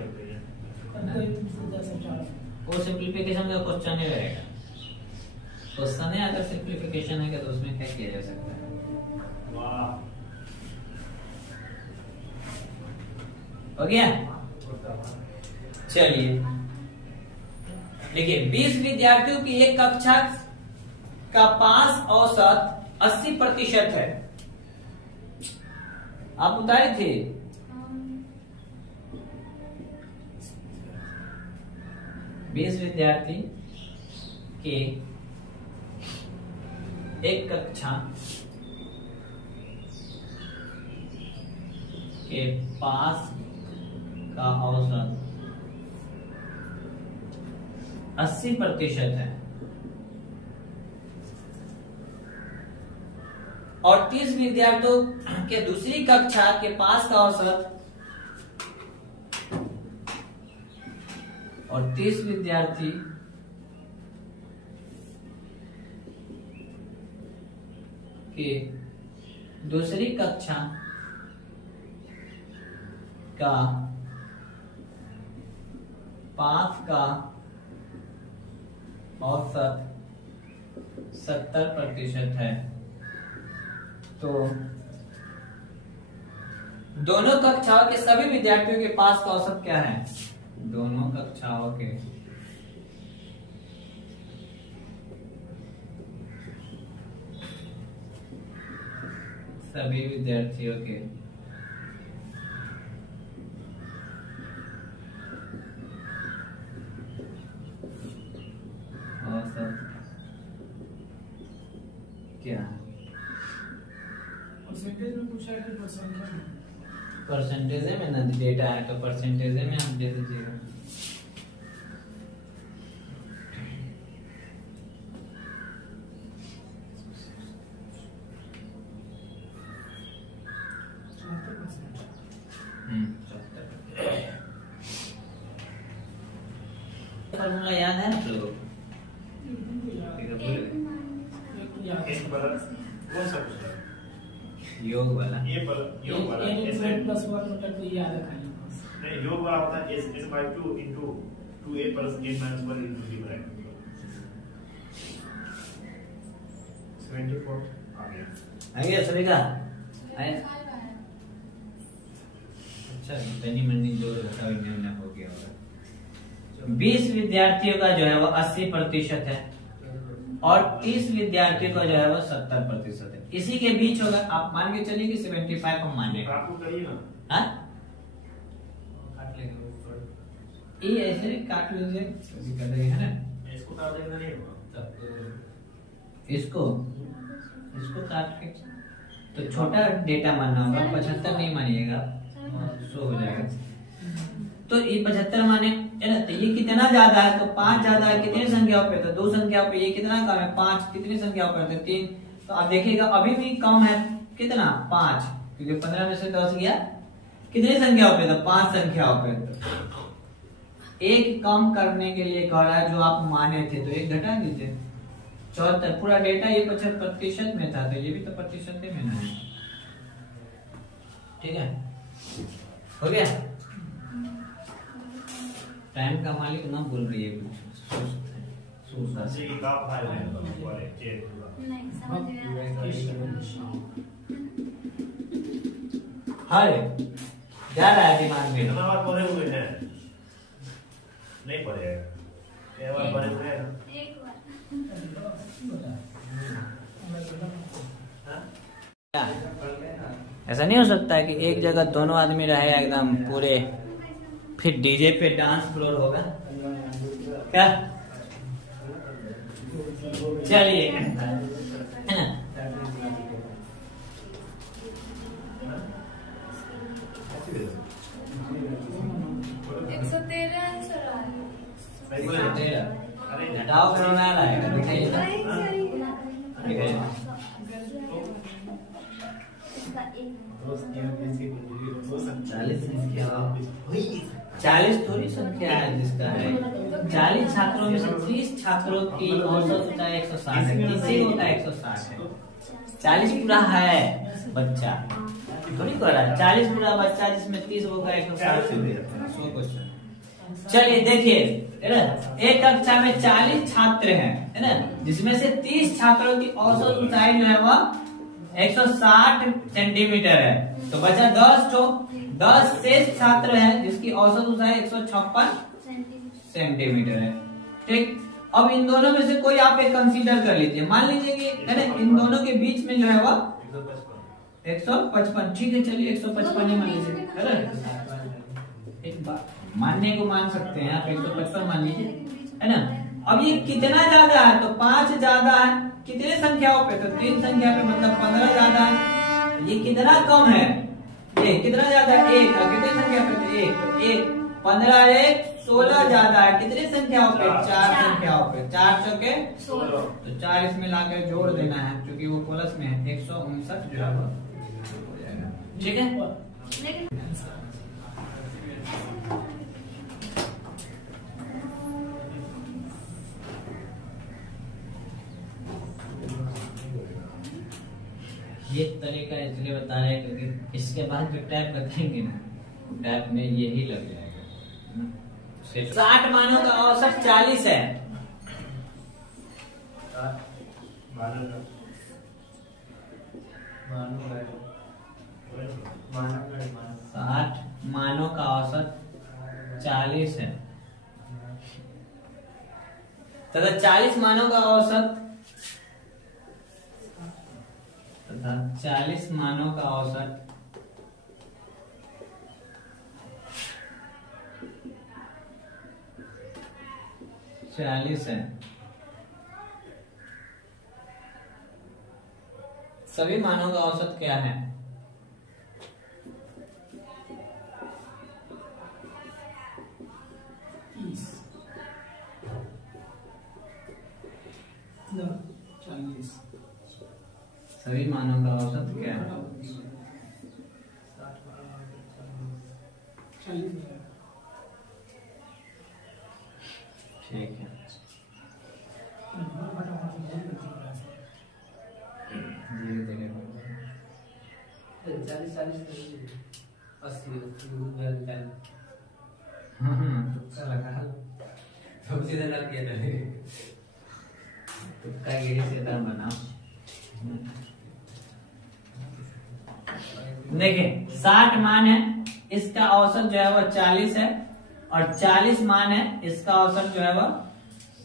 वो सिंप्लीफिकेशन का क्वेश्चन ही रहेगा, क्वेश्चन है अगर सिंप्लीफिकेशन है तो उसमें क्या किया जा सकता है। हो गया, चलिए देखिए 20 विद्यार्थियों की एक कक्षा का पास औसत 80% है, आप उतारे थे। 20 विद्यार्थी के एक कक्षा के पास का औसत 80% है। और 30 विद्यार्थियों के दूसरी कक्षा के पास का औसत, और 30 विद्यार्थी के दूसरी कक्षा का पास का औसत 70% है, तो दोनों कक्षाओं के सभी विद्यार्थियों के पास का औसत क्या है? दोनों कक्षाओं के सभी विद्यार्थियों के औसत क्या है? परसेंटेज में पूछा है कि परसेंटेज में? परसेंटेज में ना डेटा है तो परसेंटेज में आप दे दीजिएगा। फॉर्मूला याद है आप लोगों को? एक बरस कौन सा पूछ रहा है? योग वाला। योग वाला प्लस 1 बटा 2 याद रखना। नहीं, योग वाला होता है s by 2 into 2a plus n minus 1 into b bracket 74 आ गया। आगे सभी का आया। अच्छा तनी मनी जो रखा हो गया होगा। 20 विद्यार्थियों का जो है वो 80% है और 30 विद्यार्थियों का जो है वो 70% है। इसी के बीच होगा, आप मान के चलिए कि 75 हम माने। आपको करिए ना। हाँ काट लेंगे ऊपर। ये ऐसे काट लीजिए, अभी कर देंगे है ना। इसको काट देना नहीं होगा तब इसको काट के तो छोटा डेटा मानना होगा, 75 नहीं मानिएगा, 100 हो जाएगा। तो ये 75 माने है ना, तो ये कितना ज्यादा है? तो 5 ज्यादा है। कितनी संख्याओं पे? तो 2 संख्याओं पे। ये कितना कम है? 5। कितनी संख्याओं पे? 3। तो आप देखिएगा अभी भी कम है। कितना? 5, क्योंकि 15 में से 10 गया। कितनी संख्याओं पे? तो 5 संख्याओं पे। तो एक कम करने के लिए कह रहा है, जो आप माने थे तो एक घटा दीजिए। 74 पूरा डेटा ये 75% में था, तो ये भी तो प्रतिशत में ना है। ठीक है, हो गया। टाइम का मालिक ना बोल रही है कुछ। जी का फाइल है वाले चेक पूरा। नहीं समझ में आ हाय जा रहा है दिमाग में। कितना बार पढ़े हुए हैं? नहीं पढ़े हैं। क्या बार पढ़े हुए हैं? एक बार ऐसा नहीं हो सकता है कि एक जगह दोनों आदमी रहे एकदम पूरे, फिर डीजे पे डांस फ्लोर होगा क्या? चलिए है ना। 113 आंसर आ घटाओ फिर आ रहा है। दिखाइए। 40 थोड़ी संख्या है जिसका है। 40 छात्रों में से 30 छात्रों की औसत ऊंचाई 160 है। किसी होता है 160 है। 40 पूरा है बच्चा, थोड़ी कह रहा है 40 पूरा बच्चा जिसमें 30 होगा 160 से। चलिए देखिए है ना, एक कक्षा में 40 छात्र हैं है ना, जिसमें से 30 छात्रों की औसत ऊंचाई जो है वह 160 सेंटीमीटर है। तो बचा 10 शेष छात्र हैं जिसकी औसत ऊंचाई 156 सेंटीमीटर है। ठीक, अब इन दोनों में से कोई आप एक कंसीडर कर लीजिए। मान लीजिए कि है ना, इन दोनों के बीच में जो है वह 155। ठीक है, चलिए 155 ही मान लीजिए है ना। एक बात मानने को मान सकते हैं आप, 155 मान लीजिए है ना। अब ये कितना ज्यादा है? तो 5 ज्यादा है। कितने संख्याओं पे? तो 3 संख्या पे, मतलब 15 ज्यादा है। ये कितना कम है? ये कितना ज्यादा है? 1। कितने संख्या पे? 1। 1 15 1 16 ज्यादा है। कितनी संख्याओं पे? 4 चार। संख्याओं पे। 4 चौके 16 तो 4 इसमें लाकर जोड़ देना है क्योंकि वो प्लस में है। 159 जो है वो हो जाएगा। ठीक है, लेकिन ये तरीका इसलिए बता रहे हैं क्योंकि इसके बाद जो टैप बताएंगे ना, टैप में यही लग जाएगा। 60 मानों का औसत 40 है। साठ मानों का औसत 40 है तथा 40 मानों का औसत तथा 40 मानों का औसत 40 है। सभी मानों का औसत क्या है? सभी मानों का औसत क्या है? ठीक है, तुक्का गिरी से दाम बनाओ। देखिए 60 मान है, इसका औसत जो है वो 40 है और 40 मान है, इसका औसत जो है वो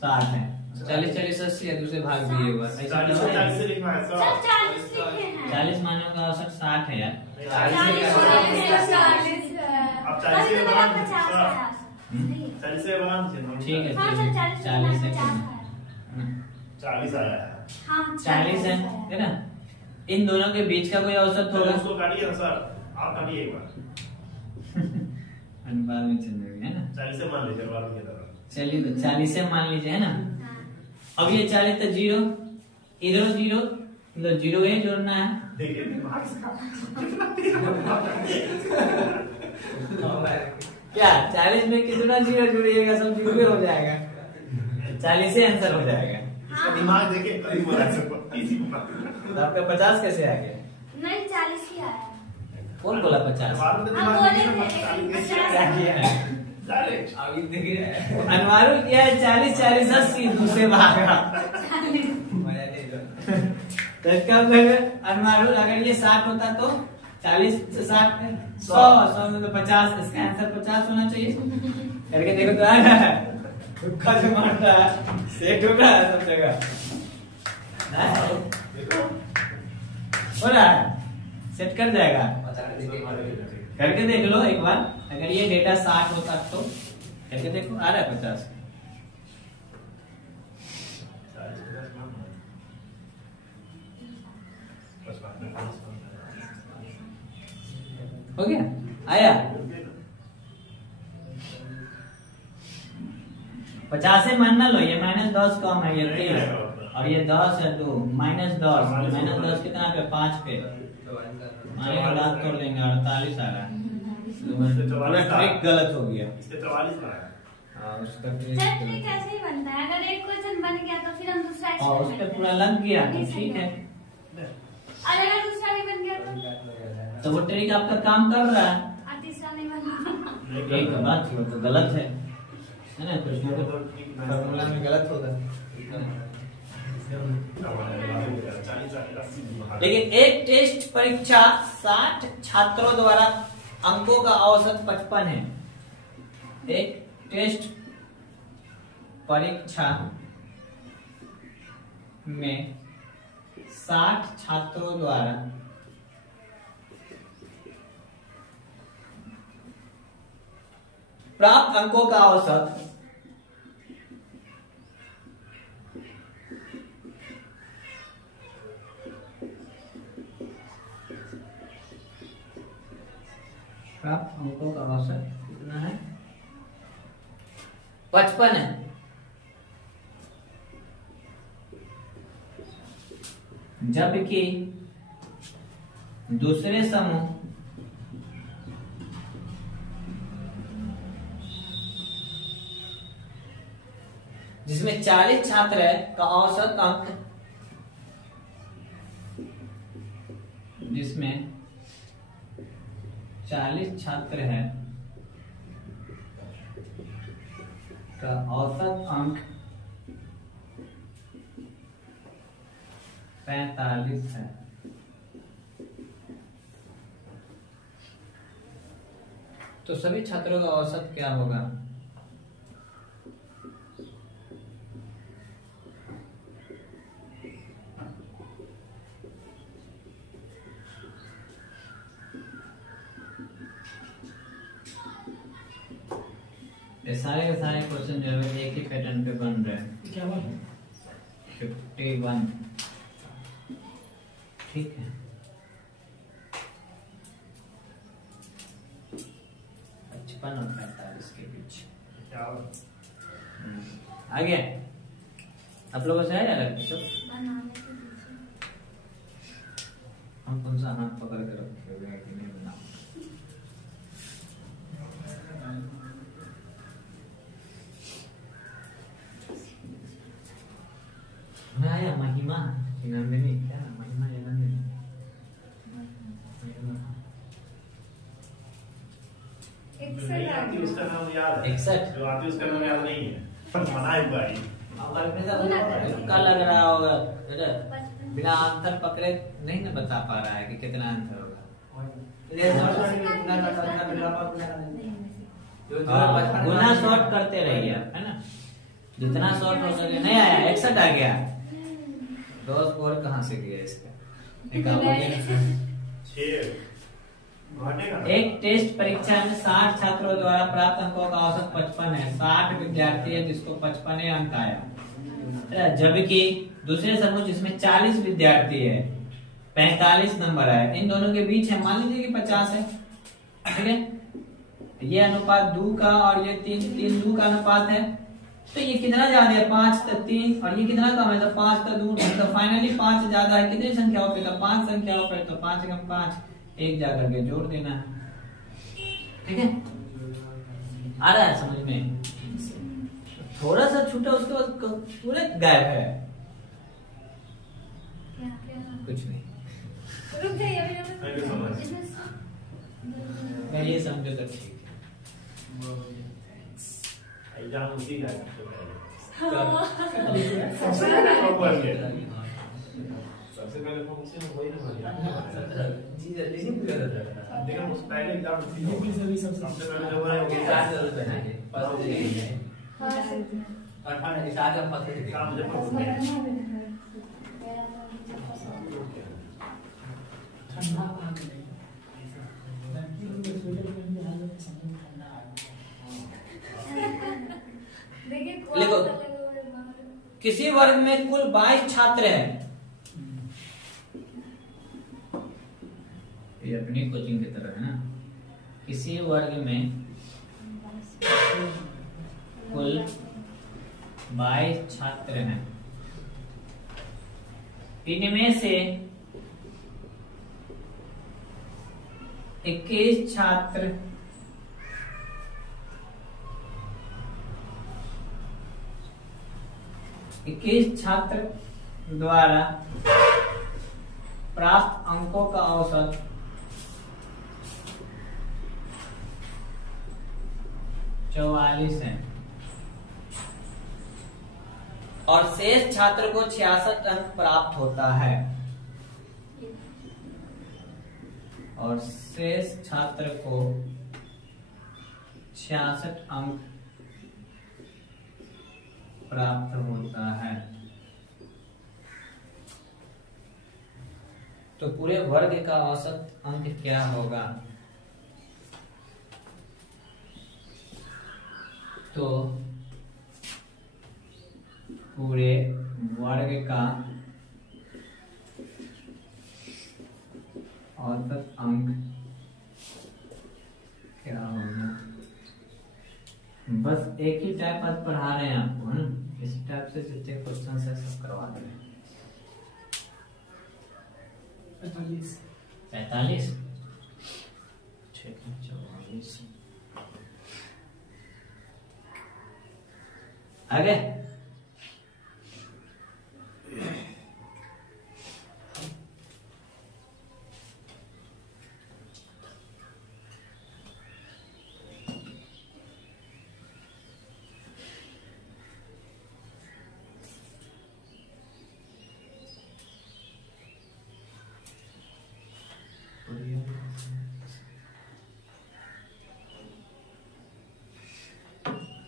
60 है। 40 40 80 है, दूसरे भाग दिए हुआ 40 से 40 से लिखना है सर सर। 40 लिखे हैं। 40 मानों का औसत 60 है यार। 40 अब 40 से बना दीजिए, 50 सर। नहीं। 40 से बना दीजिए। ठीक है, हाँ सर 40 40 से 40 आया है। हाँ 40 है ना। इन दोनों के बीच का कोई औसत तो होगा। उसको काटिए ना सर, आप काटिए एक बार। अनुपात में चलेगा है ना। 40 से मान लीजिए बार की तरह। चलिए तो 40 से मान लीजिए है ना। हाँ। अब ये 40 तो 0, इधर 0, मतलब 0 ही जोड़ना है। देखिए दिमाग से क्या 40 में कितना 0 जुड़िएगा, सब 0 हो जाएगा। 40 से आंसर हो जाएगा। इसका दिमाग देखिए कभी बोला सबको इसी को। तो आपका 50 कैसे आ गया? नहीं 40 ही आया। कौन बोला 50? बात में हम दिमाग बोले नहीं थे है, 40 कैसे लेकिन क्या आया? किया है? डायरेक्ट अभी देखिए अनवारू किया है 40 40 80 दूसरे भागा। तो इसका मतलब अनवारू अगर ये 60 होता तो 40 से 60 में 100 में तो 50, इसका आंसर 50 होना चाहिए। करके देखो तो आ रहा है, तुक्का से मारता है, सेट हो रहा है सब जगह। हो रहा है, सेट कर जाएगा। करके देख लो एक बार, अगर ये डेटा 60 होता तो करके देखो आ रहा है 50। हो गया, आया 50 से मान ना लो, ये -10 कम है, ये 3 और ये 10 है 2, -10 -10 कितना पे 5 पे बात कर लेंगे 48 आ रहा है। पूरा ट्रिक गलत हो गया। इससे 44 का है। हाँ, उसका सर ट्रिक ऐसे ही बनता है, अगर एक क्वेश्चन बन गया तो फिर हम दूसरा और उस पे पूरा लग गया तो ठीक है। और अगर दूसरा नहीं बन गया तो वो ट्रिक आपका काम कर रहा है। और तीसरा नहीं बना। एक बात वो तो गलत है ना, कुछ ना कुछ फॉर्मूला में गलत होगा। लेकिन एक टेस्ट परीक्षा 60 छात्रों द्वारा अंकों का औसत 55 है। एक टेस्ट परीक्षा में 60 छात्रों द्वारा प्राप्त अंकों का औसत 55 55 है। जबकि दूसरे समूह जिसमें 40 छात्र है का औसत अंक, जिसमें 40 छात्र है का औसत अंक 45 है। तो सभी छात्रों का औसत क्या होगा? ये सारे के सारे क्वेश्चन जो है एक ही पैटर्न पे बन रहे हैं। क्या बात है? 51 ठीक है। 55 और 45 के बीच आगे आप लोगों से आया सब। बनाने के पीछे हम कौन सा हाथ पकड़ कर रखे हुए हैं कि नहीं बना। आया महिमा नंदिनी, क्या महिमा या नंदिनी? नहीं आती उसका नाम याद है, 61 जो आती उसका नाम याद नहीं है, मना हुआ है। का लग रहा होगा बेटा, बिना आंसर पकड़े नहीं ना बता पा रहा है कि कितना आंसर होगा। गुना शॉर्ट करते रहिए है ना, जितना शॉर्ट हो सके। नहीं आया 61 आ गया। 10 स्कोर कहाँ से किया इसका? एक टेस्ट परीक्षा में 60 छात्रों द्वारा प्राप्त अंकों का औसत 55 है। 60 विद्यार्थी है जिसको 55 अंक आया। जबकि दूसरे समूह जिसमें 40 विद्यार्थी है 45 नंबर है। इन दोनों के बीच है, मान लीजिए कि 50 है, ठीक है। ये अनुपात 2 का और ये 3 2 का अनुपात है। तो ये कितना ज्यादा है? 5 तो 3 और ये कितना कम है? तो 5 तो 2। तो फाइनली 5 ज्यादा है। कितनी संख्याओं पे? तो 5 संख्याओं पे। तो 5 कम 5 एक जा करके जोड़ देना है, ठीक है। आ रहा है समझ में? थोड़ा सा छूटा उसके बाद पूरे गायब है। कुछ नहीं, रुक जाइए अभी मैं ये समझो तो ठीक है। एग्जाम उसी का है सबसे पहले फोकस वही ना लेकिन उस पहले एग्जाम उसी का ये सभी सब सबसे पहले जो है वो क्या जरूरत है? काम मुझे ठंडा आ गया। स्वेटर पहन के हालत समझ में ठंडा आ गया। देखिए लिखो। किसी वर्ग में कुल 22 छात्र हैं। ये अपनी कोचिंग की तरह है ना। किसी वर्ग में कुल 22 छात्र हैं। इनमें से 21 छात्र द्वारा प्राप्त अंकों का औसत 44 है और शेष छात्र को 66 अंक प्राप्त होता है। और शेष छात्र को 66 अंक प्राप्त होता है। तो पूरे वर्ग का औसत अंक क्या होगा? तो पूरे वर्ग का औसत अंक क्या होगा? बस एक ही टाइप आज पढ़ा रहे हैं आपको, है ना। इस टाइप से जितने क्वेश्चन है सब करवा रहे हैं। 45 ठीक है, 44 आगे।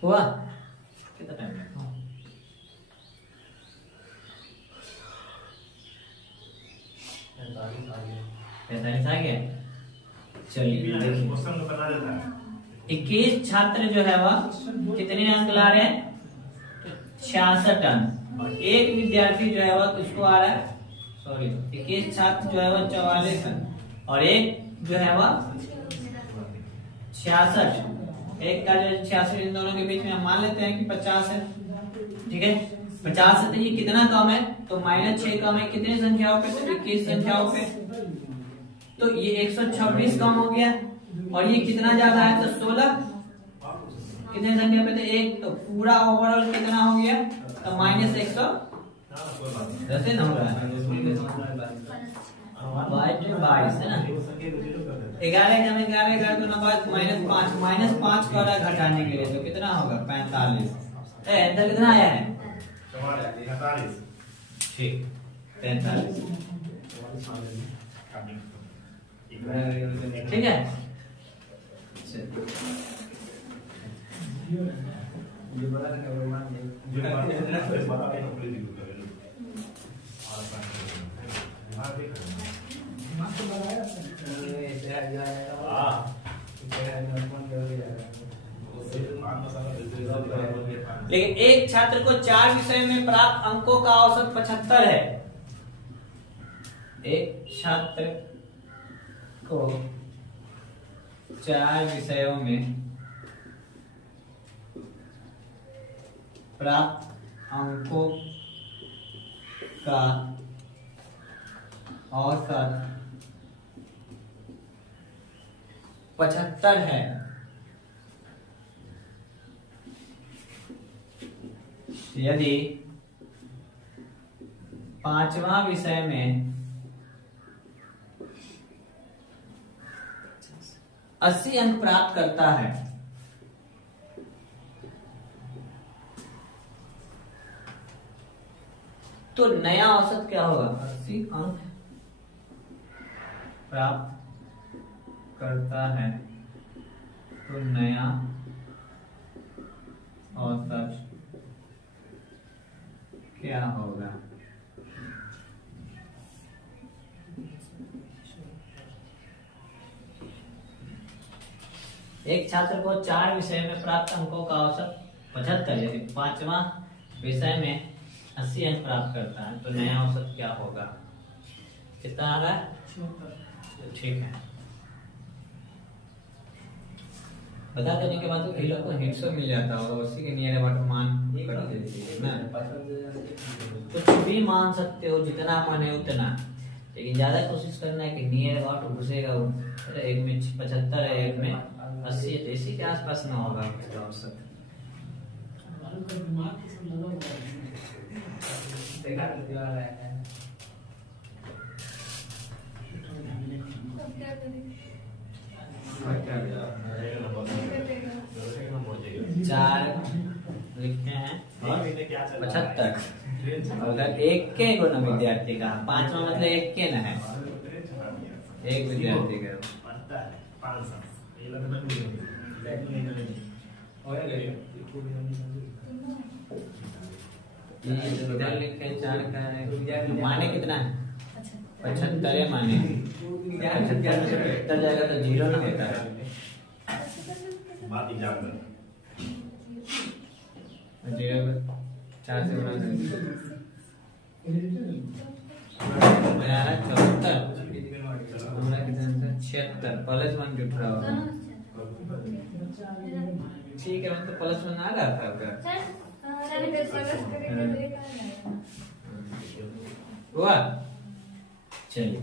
हुआ कितना टाइम लगता है? 45 आ गया। चलिए क्वेश्चन बना देता है। 21 छात्र जो है वह कितने अंक ला रहे हैं? 66 अंक। और एक विद्यार्थी जो है वह किसको आ रहा है? सॉरी, 21 छात्र जो है वह 44 अंक और एक जो है वह 66। एक का जो 66, इन दोनों के बीच में हम मान लेते हैं कि 50 है। ठीक है, 50 से तो ये कितना कम है? तो -6 कम है कितनी संख्याओं पे? तो 21 संख्याओं पे। तो ये 126 कम हो गया। और ये कितना ज्यादा है? तो 16 कितने संख्या पे? तो 1। तो पूरा ओवरऑल कितना हो गया? तो -100 दस ना हो रहा है 22 है ना। 11 जब 11 कर दो ना बाद -5 कर रहा है घटाने के लिए, तो कितना होगा? 45। आंसर कितना आया है? 45। ठीक, 45। ठीक है। लेकिन एक छात्र को 4 विषय में प्राप्त अंकों का औसत 75 है। एक छात्र को 4 विषयों में प्राप्त अंकों का औसत 75 है। यदि 5वां विषय में 80 अंक प्राप्त करता है तो नया औसत क्या होगा? 80 अंक प्राप्त करता है तो नया औसत क्या होगा? एक छात्र को 4 विषय में प्राप्त अंकों का औसत 75, यदि 5वां विषय में 80 अंक प्राप्त करता है तो नया औसत क्या होगा? कितना आ रहा है? ठीक है। बता देने के बाद तो इन लोग को हिंट्स मिल जाता होगा, उसी के नियर अबाउट मान कर देती है ना। कुछ भी मान सकते हो, जितना माने उतना, लेकिन ज्यादा कोशिश करना है कि नियर अबाउट घुसेगा। एक में 75 है, एक में 80 है, इसी के आसपास ना होगा उसका औसत। चार लिखते हैं 75। अगर एक के गो ना विद्यार्थी का, 5वां मतलब एक के ना है, एक विद्यार्थी का इधर लिखे 4 का है। माने कितना है? 75 माने 75 में से 75 जाएगा तो 0 ना होता है। बात ही जान 0 4 से गुणा करेंगे 74 76 प्लस 1 जुट रहा होगा ठीक है, तो प्लस वन आ रहा था आपका सर इधर प्लस करेंगे तो ये कहाँ हुआ। चलिए,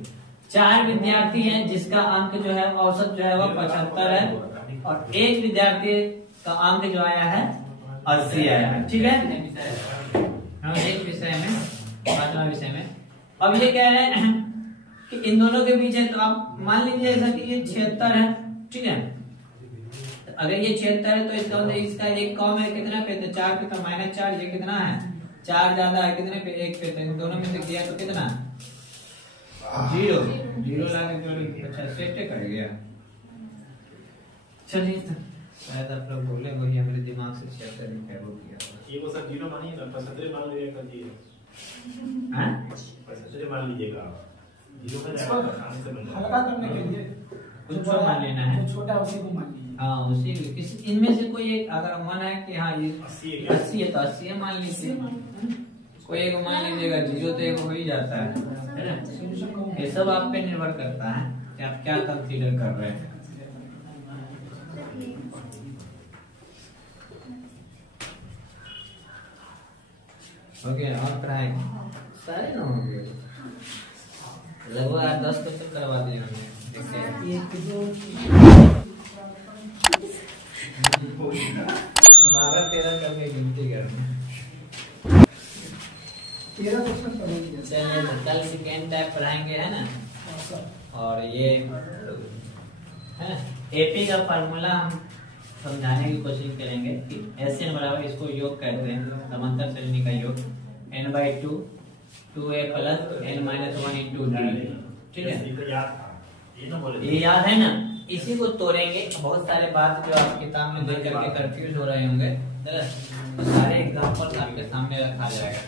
4 विद्यार्थी हैं जिसका अंक जो है औसत जो है वो 75 है और 1 विद्यार्थी का अंक जो आया है 80 आया है। ठीक है, हम एक विषय में 5वां विषय में अब ये कह रहे हैं कि इन दोनों के बीच है, तो आप मान लीजिए ऐसा कि ये 76 है। ठीक है, अगर ये 76 है तो इसका मतलब इसका एक कम है, कितना पे तो 4 पे तो -4, ये कितना है 4 ज्यादा है, कितने पे 1 पे, तो इन दोनों में से किया तो कितना 0 लाके जोड़ी। अच्छा, सेट कर गया। चलिए, शायद आप लोग बोले वही हमारे दिमाग से चेक करके वो किया ये वो सब 0 मानिए ना, 75 मान लीजिएगा कर दिए। हां 75 मान लीजिएगा, 0 का जाएगा आसानी से बन हल्का करने के लिए कुछ और मान लेना है, जो छोटा उसी को मान लीजिए। हाँ उसी किसी इनमें से कोई एक अगर मन है कि हाँ ये 80 है तो 80 है मान लीजिए, कोई एक मान लीजिएगा, 0 तो एक हो ही जाता है ना। ये सब आप पे निर्भर करता है कि आप क्या कंसीडर कर रहे हैं। ओके, और पढ़ाई सारे ना होंगे, लगभग 10 क्वेश्चन करवा दिए हमने। बारह 13 करके गिनती करना। 13 क्वेश्चन पढ़ेंगे। चलिए, तो कल सेकेंड टाइप पढ़ाएंगे है ना। और ये है ना, एपी का फार्मूला हम समझाने की कोशिश करेंगे कि SN बराबर इसको योग कहते हैं, समांतर श्रेणी का योग, n/2 2a + n-1 × d। ठीक है, ये तो याद था, ये ना बोले ये याद है ना। इसी को तोड़ेंगे, बहुत सारे बात जो आप किताब में देख करके कंफ्यूज हो रहे होंगे, तो सारे एग्जांपल आपके सामने रखा जाएगा।